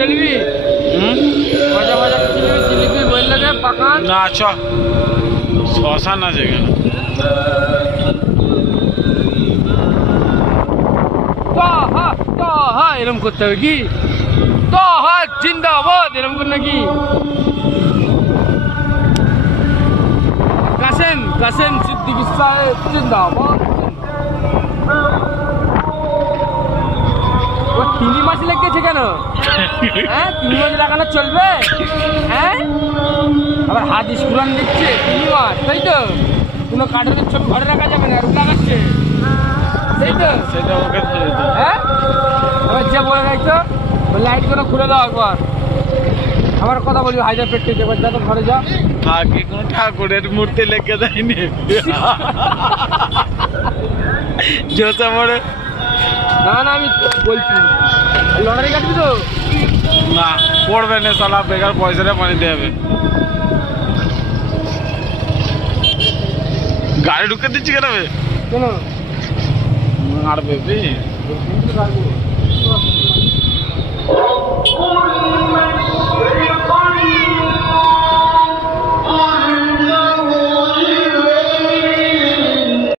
জিলিপি মজা মজা জিলিপি বল লাগে পাকান না চ শ্মশান আছে এখানে এরকম করতে হবে কি তো হ্যাঁ জিন্দাবাদ এরকম করে নাকি কাসেম কাসেম সিদ্দিকী সাহেব জিন্দাবাদ ও তিন মাস লেগেছে কেন হ্যাঁ 3 মাস লাগানো চলবে হ্যাঁ আবার হাদিস কুরআন দিচ্ছে 3 মাস তাই তো কোনো কাঠের ছবি ঘরে রাখা যাবে না রূপ লাগাচ্ছে তাই তো সেটা ওকে ধরে দাও হ্যাঁ এবার যে বলে রাখতো লাইটগুলো খুলে দাও একবার আমার কথা বলি হায়দার পেট থেকে এবার যা তো ঘরে যা আগে কোনো ঠাকুরের মূর্তি লেগে দেয়নি জোসা মরে না না আমি বলছি লটারি কাটবি তো না পড়বে না সালা বেকার পয়সাটা পানি দিতে হবে গাড়ি ঢুকে দিচ্ছি কেন কেন আর বেবি